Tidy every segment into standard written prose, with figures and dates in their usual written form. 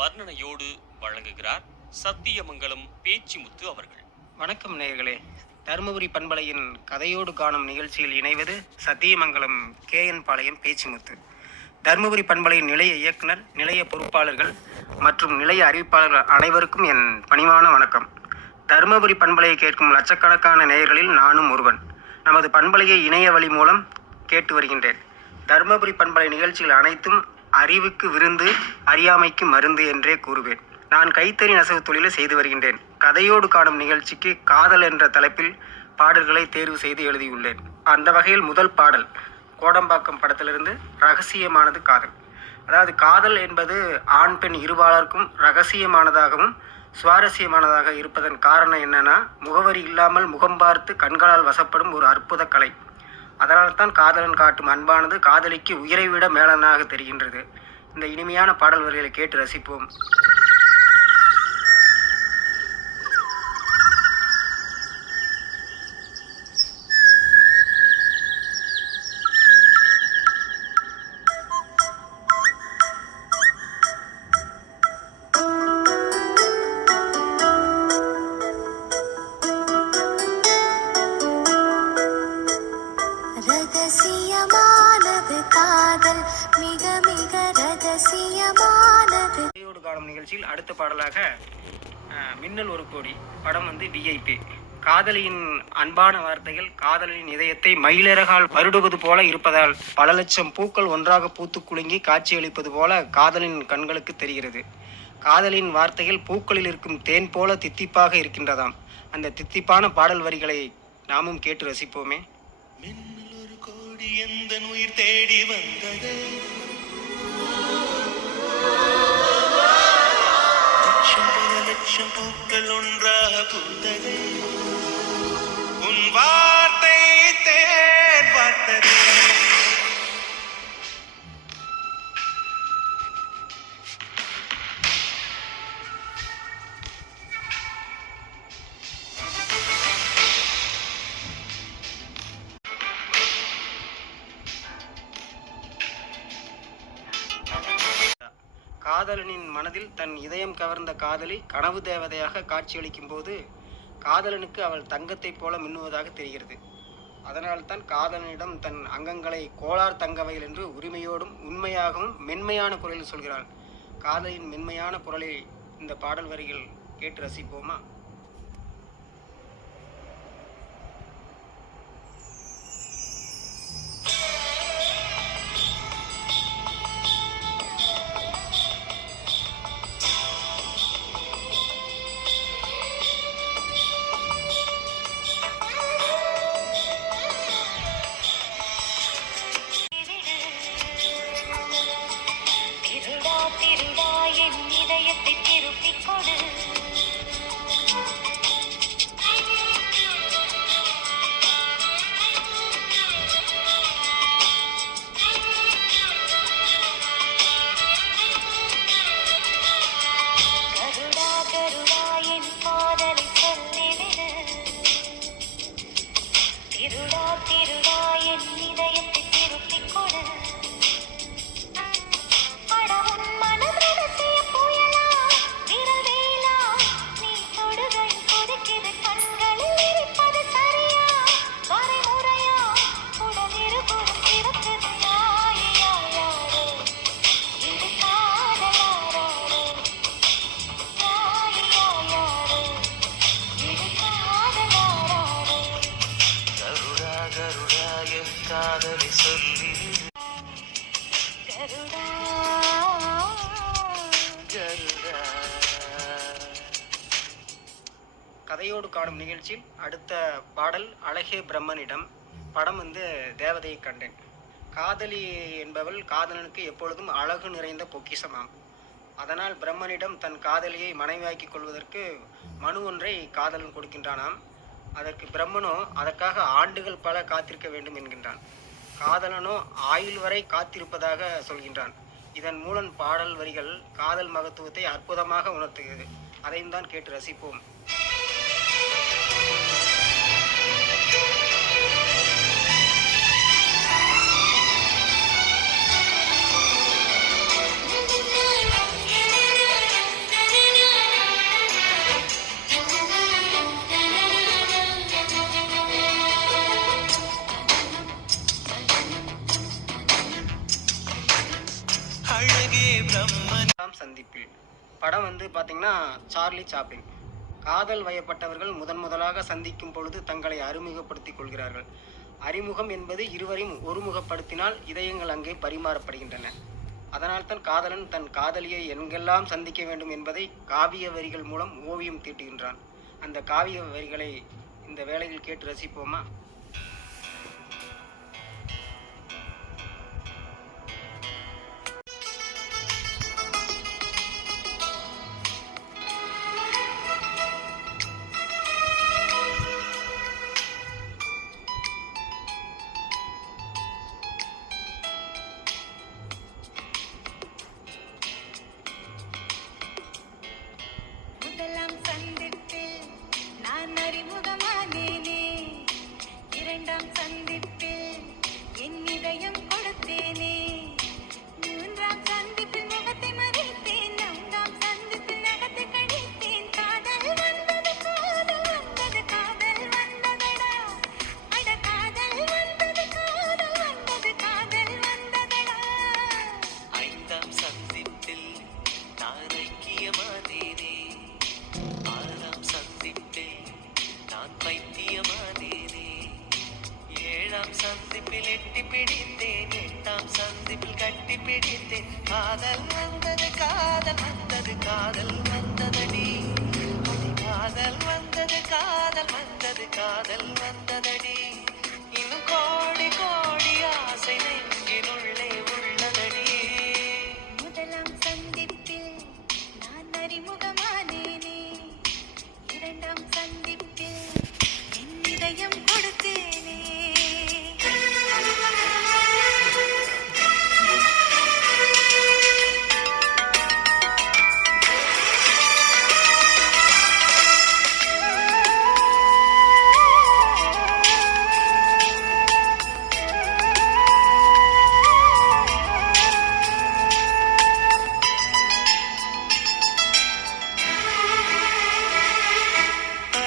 வர்ணனையோடு வழங்குகிறார் சத்தியமங்கலம் பேச்சிமுத்து அவர்கள். வணக்கம் நேயர்களே. தருமபுரி பண்பலையின் கதையோடு காணும் நிகழ்ச்சியில் இணைவது சத்தியமங்கலம் KN பாளையம் பேச்சிமுத்து. தருமபுரி பண்பலையின் நிலைய இயக்குனர், நிலைய பொறுப்பாளர்கள் மற்றும் நிலைய அறிவிப்பாளர்கள் அனைவருக்கும் என் பணிவான வணக்கம். தருமபுரி பண்பலையை கேட்கும் லட்சக்கணக்கான நேயர்களில் நானும் ஒருவன். நமது பண்பலையை இணைய வழி மூலம் கேட்டு வருகின்றேன். தருமபுரி பண்பலை நிகழ்ச்சிகள் அனைத்தும் அறிவுக்கு விருந்து, அறியாமைக்கு மருந்து என்றே கூறுவேன். நான் கைத்தறி நெசவு தொழிலை செய்து வருகின்றேன். கதையோடு காணும் நிகழ்ச்சிக்கு காதல் என்ற தலைப்பில் பாடல்களை தேர்வு செய்து எழுதியுள்ளேன். அந்த வகையில் முதல் பாடல் கோடம்பாக்கம் படத்திலிருந்து ரகசியமானது காதல். அதாவது காதல் என்பது ஆண் பெண் இருபாலருக்கும் ரகசியமானதாகவும் சுவாரஸ்யமானதாக இருப்பதன் காரணம் என்னன்னா, முகவரி இல்லாமல் முகம் பார்த்து கண்களால் வசப்படும் ஒரு அற்புத கலை. அதனால்தான் காதலன் காட்டும் அன்பானது காதலிக்கு உயிரை விட மேலானதாக தெரிகின்றது. இந்த இனிமையான பாடல் வரிகளை கேட்டு ரசிப்போம். நிகழ்ச்சியில் அடுத்த பாடலாக மின்னல் ஒரு கோடி படம் VIP. காதலியின் அன்பான வார்த்தைகள் காதலின் இதயத்தை மயிலிறகால் வருடுவது போல இருப்பதால் பல லட்சம் பூக்கள் ஒன்றாக பூத்து குலுங்கி காட்சியளிப்பது போல காதலின் கண்களுக்கு தெரிகிறது. காதலின் வார்த்தைகள் பூக்களில் இருக்கும் தேன் போல தித்திப்பாக இருக்கின்றதாம். அந்த தித்திப்பான பாடல் வரிகளை நாமும் கேட்டு ரசிப்போமே. மின்னல் ஒரு கோடி எந்தன் உயிர் தேடி வந்தது, லட்சம் பூக்கள் ஒன்றாக பூத்தது, உன் வார்த்தை தேன் பார்த்தது. காதலனின் மனதில் தன் இதயம் கவர்ந்த காதலி கனவு தேவதையாக காட்சியளிக்கும் போது காதலனுக்கு அவள் தங்கத்தைப் போல மின்னுவதாக தெரிகிறது. அதனால்தான் காதலனிடம் தன் அங்கங்களை கோளார் தங்கவையில் என்று உரிமையோடும் உண்மையாகவும் மென்மையான குரலில் சொல்கிறாள். காதலின் மென்மையான குரலை இந்த பாடல் வரிகள் கேட்டு ரசிப்போமா? கதையோடு காணும் நிகழ்ச்சியில் அடுத்த பாடல் அழகே பிரம்மனிடம். படம் தேவதையை கண்டேன். காதலி என்பவள் காதலனுக்கு எப்பொழுதும் அழகு நிறைந்த பொக்கிஷமாம். அதனால் பிரம்மனிடம் தன் காதலியை மனைவியாக்கிக் கொள்வதற்கு மனு ஒன்றை காதலன் கொடுக்கின்றானாம். அதற்கு பிரம்மனோ அதற்காக ஆண்டுகள் பல காத்திருக்க வேண்டும் என்கின்றான். காதலனோ ஆயுள் வரை காத்திருப்பதாக சொல்கின்றான். இதன் மூலம் பாடல் வரிகள் காதல் மகத்துவத்தை அற்புதமாக உணர்த்துகிறது. அதையும் தான் கேட்டு ரசிப்போம். இரண்டாம் சந்திப்பில். படம் வந்து பார்த்தீங்கன்னா சார்லி சாப்ளின். காதல் வயப்பட்டவர்கள் முதலாக சந்திக்கும் பொழுது தங்களை அறிமுகப்படுத்திக் கொள்கிறார்கள். அறிமுகம் என்பது இருவரையும் ஒருமுகப்படுத்தினால் இதயங்கள் அங்கே பரிமாறப்படுகின்றன. அதனால்தான் காதலன் தன் காதலியை எங்கெல்லாம் சந்திக்க வேண்டும் என்பதை காவிய வரிகள் மூலம் ஓவியம் தீட்டுகின்றான். அந்த காவிய வரிகளை இந்த வேளையில் கேட்டு ரசிப்போமா? முதலாம் சந்திப்பில் நான் அறிமுகமானேனே, இரண்டாம் சந்திப்பில் என் இதயம் கொடுத்தேனே, மூன்றாம் சந்திப்பில் முகத்தை மறைத்தேன், நான்காம் சந்திப்பில் நகத்தை கடித்தேன். காதல் வந்தது காதல் வந்தது காதல் வந்ததடா, அட காதல் வந்தது காதல் வந்தது காதல் வந்ததடா. ஐந்தாம் சந்திப்பில் நான் ஐக்கியமானேனே, ஆறாம் சந்திப்பில் நான் பைத்தியமானேனே, ஏழாம் சந்திப்பில் எட்டி பிடித்தேன், எட்டாம் சந்திப்பில் கட்டி பிடித்தேன். காதல் வந்தது காதல் வந்தது காதல் வந்ததடி, அடி காதல் வந்தது காதல் வந்தது காதல் வந்ததடி. இன்னும் கோடி கோடி ஆசை நெஞ்சினுள்ளே உள்ளதடி. முதலாம் சந்திப்பில் நான் அறிமுகமானேனே, இரண்டாம் சந்திப்பில் என் இதயம் கொடுத்தேனே.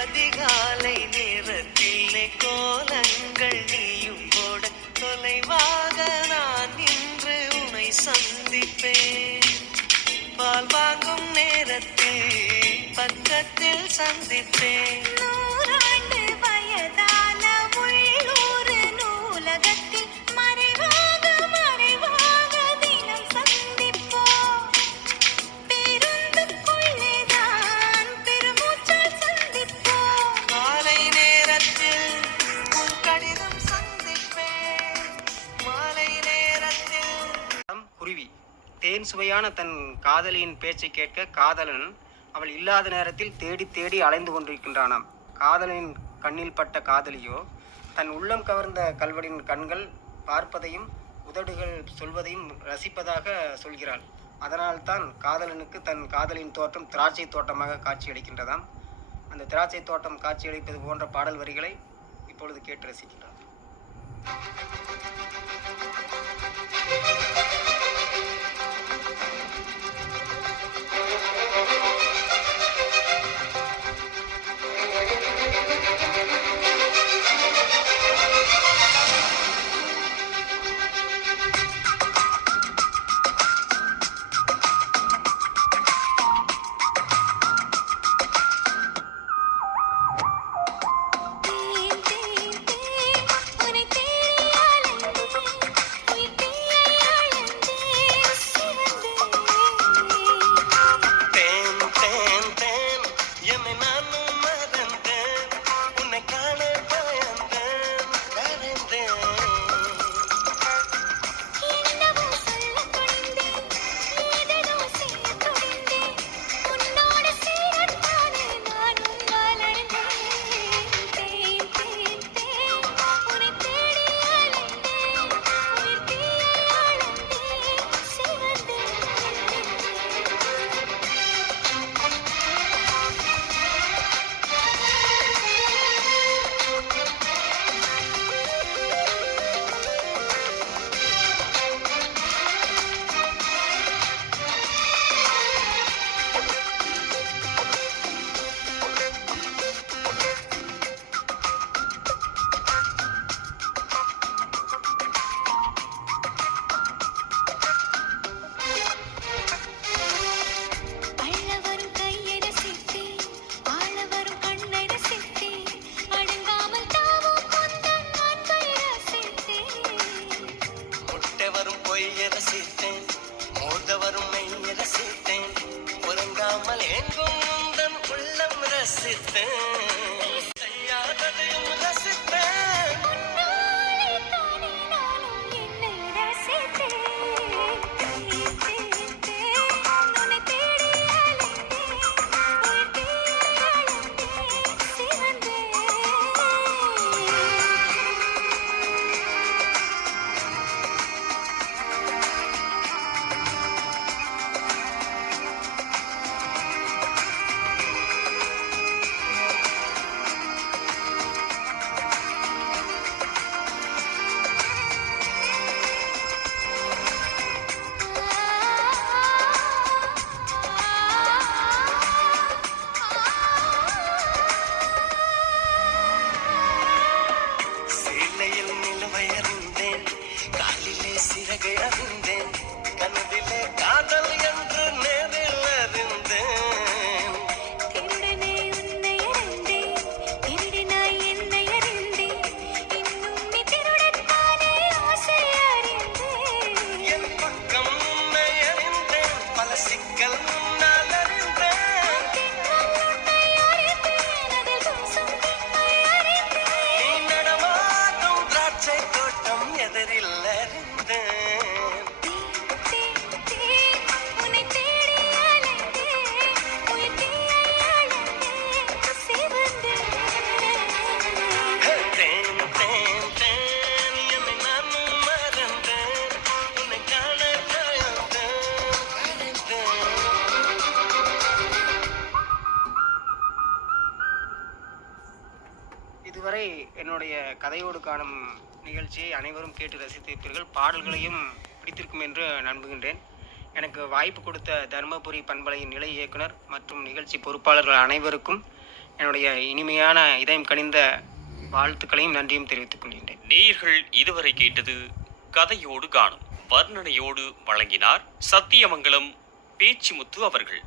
அதிகாலை நேரத்திலே கோலங்கள் நீயும் போட, தொலைவாக நான் நின்று உனை சந்திப்பேன். பால் வாங்கும் நேரத்தில் பக்கத்தில் சந்திப்பேன். நூறாண்டு வயதான உள்ளூர் நூலகத்தில் மறைவாக மறைவாக தினம் சந்திப்போம். பேருந்துக்குள்ளேதான் பெருமூச்சால் சந்திப்போம். காலை நேரத்தில் உன் கடிதம் சந்திப்பேன், மாலை நேரத்தில். குருவி. தேன் சுவையான தன் காதலியின் பேச்சை கேட்க காதலன் அவள் இல்லாத நேரத்தில் தேடி தேடி அலைந்து கொண்டிருக்கின்றானாம். காதலனின் கண்ணில் பட்ட காதலியோ தன் உள்ளம் கவர்ந்த கல்வனின் கண்கள் பார்ப்பதையும் உதடுகள் சொல்வதையும் ரசிப்பதாக சொல்கிறாள். அதனால்தான் காதலனுக்கு தன் காதலின் தோட்டம் திராட்சை தோட்டமாக காட்சியளிக்கின்றதாம். அந்த திராட்சை தோட்டம் காட்சியளிப்பது போன்ற பாடல் வரிகளை இப்பொழுது கேட்டு ரசிக்கிறார். தேன் தேன் தேன் உன்னை தேடி அலைந்தேன், உயிர் தீயை அழந்தேன். அறிந்தேன். செய்யாததையும் ரசித்தேன். உன்னாலே தானே நானும் என்னை ரசித்தேன். உன்னை தேடி அலைந்தேன். உயிர் தேடி அலைந்தேன். சிவந்தேன். சேலையில் நிலவை அறிந்தேன். காலிலே சிறகை அறிந்தேன். கனவிலே காதல் என்று நேரில் அறிந்தேன். திருடனே உன்னை அறிந்தேன். திருடினாய் என்னை அறிந்தேன். இன்னும் நீ திருடத்தானே ஆசை அறிந்தேன். என் பக்கம் உன்னை அறிந்தேன். பல சிக்கல் முன்னால் அறிந்தேன். திங்கள் உன்னை அறிந்தேன். அதில் பூசும் பெண்மை அறிந்தேன். நீ நடமாடும் திராட்சை தோட்டம் எதிரில் அறிந்தேன். உன்னை தேடி அலைந்தேன். உயிர் தீயை அலைந்தேன். சிவந்தேன். தேன் தேன் தேன் என்னை நானும் மறந்தேன். உன்னை காண காயந்தேன் கரைந்தேன். இதுவரை என்னுடைய கதையோடு காணும் நிகழ்ச்சியை அனைவரும் கேட்டு ரசித்திருப்பீர்கள். பாடல்களையும் பிடித்திருக்கும் என்று நம்புகின்றேன். எனக்கு வாய்ப்பு கொடுத்த தருமபுரி பண்பலையின் நிலை இயக்குனர் மற்றும் நிகழ்ச்சி பொறுப்பாளர்கள் அனைவருக்கும் என்னுடைய இனிமையான இதயம் கனிந்த வாழ்த்துக்களையும் நன்றியும் தெரிவித்துக் கொள்கின்றேன். நேயர்கள் இதுவரை கேட்டது கதையோடு காணும். வர்ணனையோடு வழங்கினார் சத்தியமங்கலம் பேச்சிமுத்து அவர்கள்.